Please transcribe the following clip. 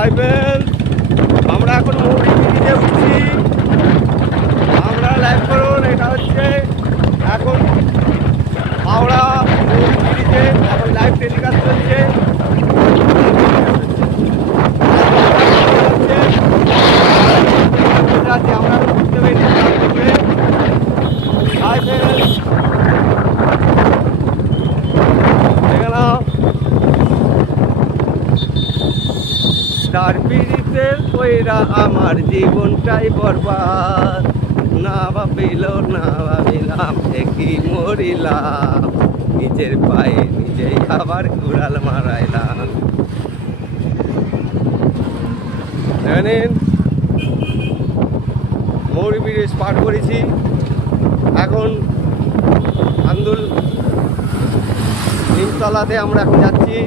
Hi friend, আমরা এখন মৌরি ব্রিজে উঠছি। আমরা লাইভ করুন, এটা হচ্ছে এখন হাওড়া মৌরি ব্রিজে এখন লাইভ টেলিকাস্ট চলছে। আমরা বুঝতে পেরেছি হাই ফ্রেন্ড, তার পিড়িতে কইরা আমার জীবনটাই বরবাদ। না ভাবিলাম একই মরিলাম, নিজের পায়ে নিজেই আবার কুড়াল মারাইলাম। জানেন মৌরি ব্রিজ পার করেছি, এখন আন্দুল নিমতলাতে আমরা এখন যাচ্ছি।